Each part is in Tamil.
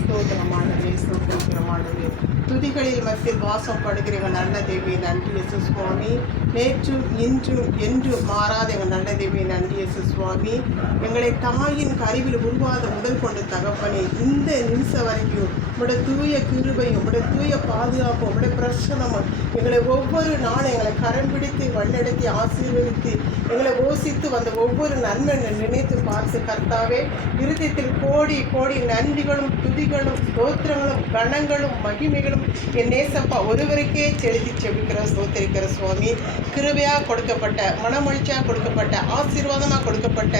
ஸ்தோத்திரமானது ஸ்தோத்திரமானது. துதிகளில் மத்தியில் வாசம் படுகிறவன் நல்ல தேவி நன்றி இயேசு சுவாமி. நேற்றும் இன்றும் என்றும் மாறாத எங்கள் நல்ல தேவி நன்றி இயேசு சுவாமி. எங்களை தாயின் கருவில் உருவாத முதல் கொண்டு தகப்பனே, இந்த நிமிஷம் வரைக்கும் உங்களுடைய தூய கிருபையும் உங்களுடைய தூய பாதுகாப்பும் உங்களுடைய பிரசனமும் எங்களை ஒவ்வொரு நாளும் எங்களை கரம் பிடித்து வழிநடத்தி ஆசீர்வதித்து எங்களை ஓசித்து வந்த ஒவ்வொரு நன்மை நினைத்து பார்த்து கர்த்தாவே, இருதயத்தில் கோடி கோடி நன்றிகளும் துதிகளும் ஸ்தோத்திரங்களும் கணங்களும் மகிமைகளும் என் நேசப்பா ஒருவருக்கே செலுத்தி செபிக்கிற ஸ்தோத்திரிக்கிற சுவாமி. கிருபையாக கொடுக்கப்பட்ட மனமொழிச்சியாக கொடுக்கப்பட்ட ஆசீர்வாதமாக கொடுக்கப்பட்ட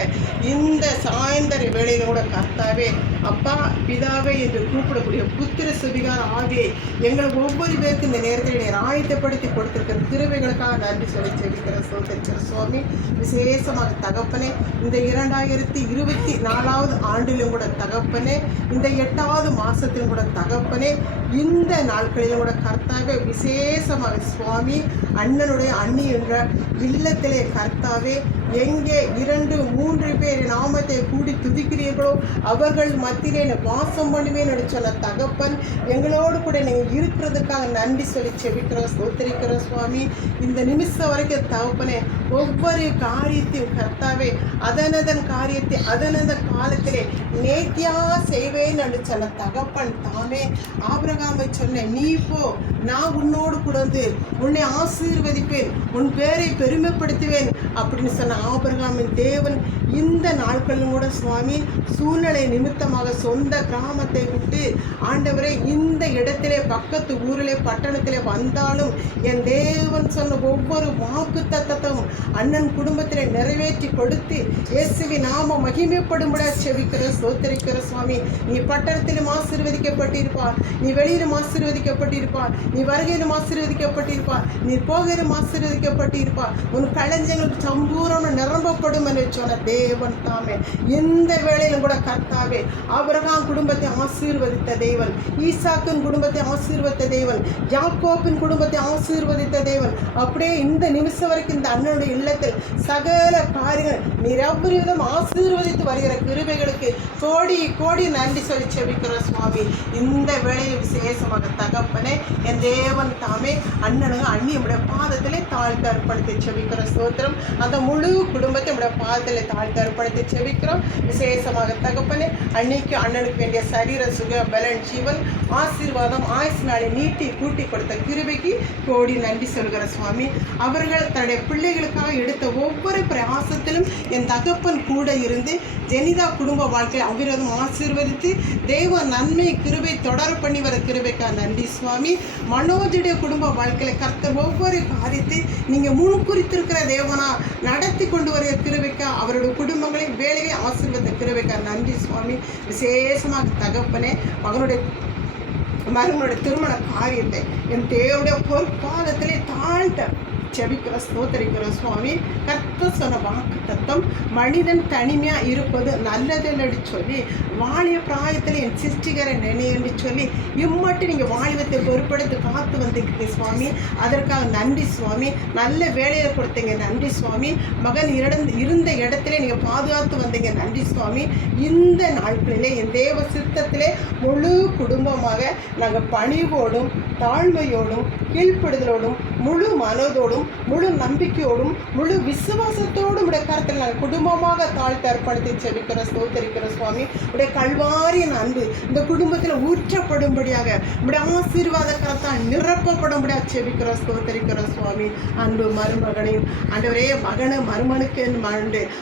இந்த சாயந்தர வேளையில கூட கர்த்தாவே, அப்பா பிதாவே என்று கூப்பிடக்கூடிய புத்திர சுபிகார ஆகிய எங்கள் ஒவ்வொரு பேருக்கு இந்த நேரத்தில் நீர் ஆயத்தப்படுத்தி கொடுத்திருக்கிற கிருபைகளுக்காக நன்றி சொல்லி செபிக்கிற ஸ்தோத்திரிக்கிற சுவாமி. விசேஷமாக தகப்பனே, இந்த 2024 ஆண்டிலும் கூட தகப்பனே, இந்த 8வது மாதத்திலும் கூட தகப்பனே, இந்த நாட்களிலும் கூட கர்த்தாவே விசேஷமாக சுவாமி, அண்ணனுடைய அண்ணி என்ற இல்லத்திலே கர்த்தாவே, எங்கே 2-3 பேர் நாமத்தை கூடி துதிக்கிறீர்களோ அவர்கள் மத்தியிலே வாசம் பண்ணுவேன் என்று சொன்ன தகப்பன் எங்களோடு கூட நீங்கள் இருக்கிறதுக்காக நன்றி சொல்லி செபிக்கிறோம் ஸ்தோத்திரிக்கிறோம் சுவாமி. இந்த நிமிஷம் வரைக்கும் தகப்பனே, ஒவ்வொரு காரியத்தையும் கர்த்தாவே அதனதன் காரியத்தை அதனதன் காலத்திலே நேர்த்தியா செய்வேன் என்று சொன்ன தகப்பன் தாமே ஆபிரகாமை சொன்ன, நீ போ, நான் உன்னோடு கூட வந்து உன்னை ஆசீர்வதிப்பேன், உன் பேரை பெருமைப்படுத்துவேன் அப்படின்னு சொன்ன ஆபிரகாமின் தேவன் இந்த நாட்களிலும் கூட சுவாமி சூழ்நிலை நிமித்தமாக சொந்த கிராமத்தை விட்டு ஆண்டவரே இந்த இடத்திலே பக்கத்து ஊரிலே பட்டணத்திலே வந்தாலும் என் தேவன் சொன்ன ஒவ்வொரு வாக்கு தத்தத்தையும் அண்ணன் குடும்பத்திலே நிறைவேற்றி கொடுத்து இயேசுவி நாம மகிமைப்படும்படியா செபிக்கிற ஸ்தோத்திரிக்கிற சுவாமி. நீ பட்டணத்திலும் ஆசீர்வதிக்கப்பட்டிருப்பார், நீ வெளியிலும் ஆசீர்வதிக்கப்பட்டிருப்பார், நீ வருகையிலும் ஆசீர்வதிக்கப்பட்டிருப்பார், நீ போகையிலும் ஆசீர்வதிக்கப்பட்டிருப்பார், உன் களஞ்சங்களுக்கு சம்பூரண நிரம்பப்படும் என்று சொன்ன தேவன் தாமே இந்த வேளையிலும் கூட கர்த்தாவே, ஆபிரகாம் குடும்பத்தை ஆசீர்வதித்த தேவன், ஈசாக்கின் குடும்பத்தை ஆசீர்வதித்த தேவன், யாக்கோபின் குடும்பத்தை ஆசீர்வதித்த தேவன், அப்படியே இந்த நிமிஷம் வரைக்கும் இந்த அண்ணனுடைய இல்லத்தில் சகல காரியங்கள் நீர் எவ்விதம் ஆசீர்வதித்து வருகிற கிருபைகளுக்கு கோடி கோடி நன்றி சொல்லி செபிக்கிற சுவாமி. இந்த வேளையில் விசேஷமாக தகப்பனே, என் தேவன் தாமே அண்ணனுங்க அண்ணி நம்முடைய பாதத்திலே தாழ்த்து அர்ப்பணித்து செபிக்கிற ஸ்தோத்திரம். அந்த முழு குடும்பத்தை நம்முடைய பாதத்தில் தாழ்த்து அர்ப்பணித்து செபிக்கிறோம். விசேஷமாக தகப்பனே, அன்னைக்கு அண்ணனுக்கு வேண்டிய சரீர சுக பலன் ஜீவன் ஆசீர்வாதம் ஆயுசு நாளை நீட்டி கூட்டி கொடுத்த கிருபைக்கு கோடி நன்றி சொல்கிற சுவாமி. அவர்கள் தன்னுடைய பிள்ளைகளுக்காக எடுத்த ஒவ்வொரு பிரயாசத்திலும் என் தகப்பன் கூட இருந்து ஜெனிதா குடும்ப வாழ்க்கையை அவிரோதம் ஆசீர்வதித்து தேவ நன்மை கிருபை தொடர் பண்ணி வர கிருபைக்கா நன்றி சுவாமி. மனோஜுடைய குடும்ப வாழ்க்கையில கர்த்தர் ஒவ்வொரு காரியத்தை நீங்கள் முன்குறித்திருக்கிற தேவனா நடத்தி கொண்டு வருகிற கிருபைக்கா அவருடைய குடும்பங்களை வேலையை ஆசீர்வதித்த கிருபைக்கா நன்றி சுவாமி. விசேஷமாக தகப்பனே, மகனுடைய திருமண காரியத்தை என் தேவனுடைய பொற்பாதத்திலே தாழ்த்த செபிக்கிற ஸ்தோத்தரிக்கிற சுவாமி. கர்த்தர் சொன்ன வாக்கு தத்துவம், மனிதன் தனிமையாக இருப்பது நல்லதுன்னு சொல்லி வாலிய பிராயத்தில் என் சிருஷ்டிகரை நினை என்று சொல்லி இம்மட்டும் நீங்கள் வாலிபத்தை பொறுப்படுத்தி காத்து வந்திருக்கீங்க சுவாமி. அதற்காக நன்றி சுவாமி. நல்ல வேலையை கொடுத்தீங்க நன்றி சுவாமி. மகன் இருந்த இடத்துல நீங்கள் பாதுகாத்து வந்தீங்க நன்றி சுவாமி. இந்த நாட்களிலே என் தேவ சித்தத்திலே முழு குடும்பமாக நாங்கள் பணிவோடும் தாழ்மையோடும் கீழ்ப்படுதலோடும் முழு மனதோடும் முழு நம்பிக்கையோடும் முழு விசுவாசத்தோடும் உடைய கருத்தில் நாங்கள் குடும்பமாக தாழ்த்து அர்ப்பணித்து செபிக்கிற ஸ்தோத்தரிக்கிற சுவாமி. உடைய கல்வாரியின் அன்பு இந்த குடும்பத்தில் ஊற்றப்படும்படியாக உடைய ஆசீர்வாத கரத்தால் நிரப்பப்படும்படியாக செபிக்கிற ஸ்தோத்தரிக்கிற சுவாமி. அன்பு மருமகனையும் ஆண்டவரே, மருமனுக்கு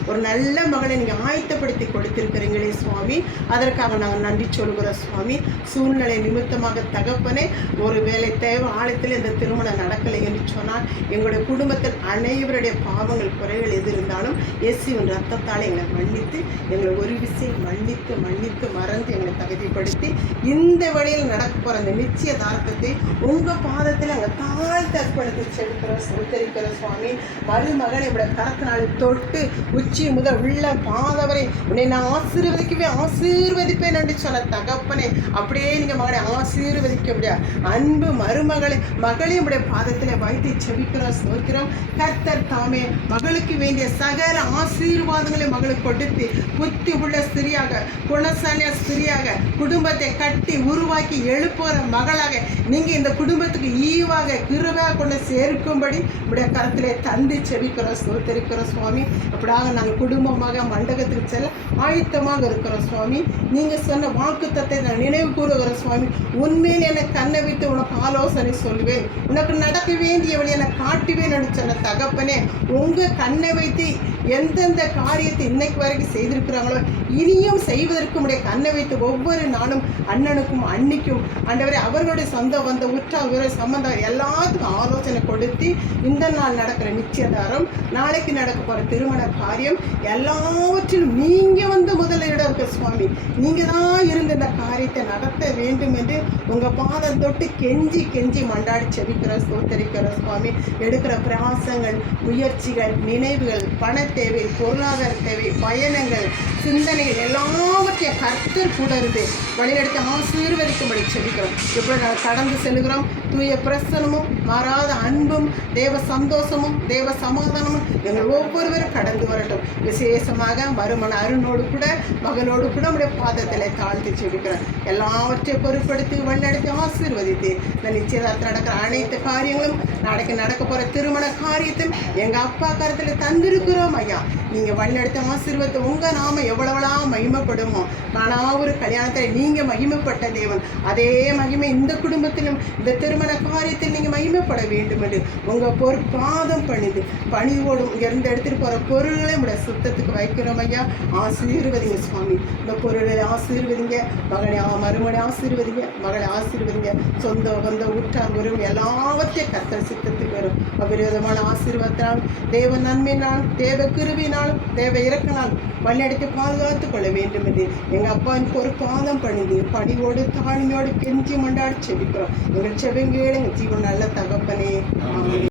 ஒரு நல்ல மகனை நீங்கள் ஆயத்தப்படுத்தி கொடுத்திருக்கிறீங்களே சுவாமி. அதற்காக நாங்கள் நன்றி சொல்கிற சுவாமி. சூழ்நிலை நிமித்தமாக தகப்பனே, ஒரு வேலை தேவை ஆலயத்தில் இந்த திருமணம் நடக்கலை என்று சொன்னால் எங்களுடைய குடும்பத்தில் அனைவருடைய பாவங்கள் குறைகள் எது இருந்தாலும் இயேசுவின் ரத்தத்தால் எங்களை மன்னித்து எங்களை ஒரு விஷயம் மன்னித்து மறந்து எங்களை தகுதிப்படுத்தி இந்த வழியில் நடக்க போகிற அந்த நிச்சயதார்த்தத்தை உங்கள் பாதத்தில் அங்கே தாழ்த்து அர்ப்பணித்து செலுத்துகிற சுவாமி. மருமகனை இப்படி கரத்தினாலே தொட்டு உச்சி முதல் உள்ள பாதவரை உன்னை நான் ஆசீர்வதிப்பேன் என்று சொன்ன தகப்பனே, அப்படியே நீங்கள் மகனை ஆசீர்வதிக்க முடியாது. அன்பு மருமகளை மகளையும் உடைய பாதத்தில் வைத்து செபிக்கிற ஸ்தோத்திரம். கர்த்தர் தாமே மகளுக்கு வேண்டிய சகல ஆசீர்வாதங்களை மகளுக்கு கொடுத்து புத்தி உள்ள ஸ்திரியாக, குணசாலிய ஸ்திரியாக, குடும்பத்தை கட்டி உருவாக்கி எழுப்புகிற மகளாக நீங்க இந்த குடும்பத்துக்கு ஈவாக கிருபையாக கொண்டு சேர்க்கும்படி உடைய கரத்திலே தந்தி செபிக்கிறோம், ஸ்தோத்தரிக்கிறோம் சுவாமி. அப்படியாக நாங்கள் குடும்பமாக மண்டபத்துக்கு செல்ல ஆயத்தமாக இருக்கிறோம் சுவாமி. நீங்க சொன்ன வாக்குத்தத்தை நான் நினைவு கூறுகிறோம் சுவாமி. உண்மையில் என்னை கண்ணை வைத்து உனக்கு ஆலோசனை சொல்லுவேன், உனக்கு நடக்க வேண்டியவளை என்னை காட்டுவேன் என்று சொன்ன தகப்பனே, உங்க கண்ணை வைத்து எந்தெந்த காரியத்தை இன்னைக்கு வரைக்கும் செய்திருக்கிறாங்களோ இனியும் செய்வதற்கு உடைய கண்ணை வைத்து ஒவ்வொரு நாளும் அண்ணனுக்கும் அன்னிக்கும் ஆண்டவரே அவர்களுடைய சொந்த வந்த உற்றார் உறவு சம்பந்தம் எல்லாத்துக்கும் ஆலோசனை கொடுத்து இந்த நாள் நடக்கிற நிச்சயதாரம், நாளைக்கு நடக்க போகிற திருமண காரியம் எல்லாவற்றிலும் நீங்கள் வந்து முதலிடம் இருக்க சுவாமி. நீங்கள் தான் இருந்து இந்த காரியத்தை நடத்த வேண்டும் என்று உங்கள் பாதம் தொட்டு கெஞ்சி கெஞ்சி மண்டாடி செபிக்கிற ஸ்தோத்தரிக்கிற சுவாமி. எடுக்கிற பிரயாசங்கள், முயற்சிகள், நினைவுகள், பண தேவை, பொருளாதார தேவை, பயணங்கள், சிந்தனைகள் எல்லாவற்றையும் கர்த்தர் கூட இருந்து வழிநடத்தி ஆசீர்வதிக்கும்படி செபிக்கிறோம். இப்படி நாங்கள் கடந்து செல்கிறோம். தூய பிரசனமும் மாறாத அன்பும் தேவ சந்தோஷமும் தேவ சமாதானமும் எங்கள் ஒவ்வொருவரும் கடந்து வரட்டும். விசேஷமாக மருமன அருணோடு கூட மகளோடு கூட உடைய பாதத்தில் தாழ்த்தி செபிக்கிறோம். எல்லாவற்றையும் பொருட்படுத்தி வழிநடத்தி ஆசீர்வதித்து இந்த நிச்சயதார்த்தம் நடக்கிற அனைத்து காரியங்களும் நாளைக்கு நடக்க போகிற திருமண காரியத்தையும் எங்கள் அப்பா கருத்தில் தந்திருக்கிறோம் ஐயா. நீங்கள் வழிநடத்தி ஆசீர்வத்தை உங்கள் நாம எவ்வளவெல்லாம் மகிமைப்படுமோ. ஆனால் ஒரு கல்யாணத்தில் நீங்கள் மகிமைப்பட்ட தேவன், அதே மகிமை இந்த குடும்பத்திலும் இந்த திருமண காரியத்தில் நீங்கள் மகிமைப்பட வேண்டும் என்று உங்கள் பொறுப்பாதம் பண்ணிது பணிவோடும் இங்கேருந்து எடுத்துகிட்டு போகிற பொருள்களை உடைய சுத்தத்துக்கு வைக்கிறோம் ஐயா. ஆசீர்வதிங்க சுவாமி. இந்த பொருளை ஆசீர்வதிங்க, மகனை மறுமனை ஆசீர்வதிங்க, மகளை ஆசீர்வதிங்க. சொந்த வந்த உற்றார் உறவு எல்லாவற்றையும் கர்த்தர் சித்தத்துக்கு வரும். அவ்விதமான ஆசீர்வாதத்தினால் தேவ நன்மையினால் தேவ கிருபினால் தேவ இறக்கினால் வழிநடத்தி பாதுகாத்துக் கொள்ள வேண்டும் என்று எங்கள் அப்பாவின் பொறுப்பாதம் பண்ணிது பணியோடு தாழ்மையோடு கெஞ்சி மண்டாடி செபிக்கிறோம். எங்கள் செவங்கேடு எங்கள் ஜீவன் நல்ல தகப்பனே.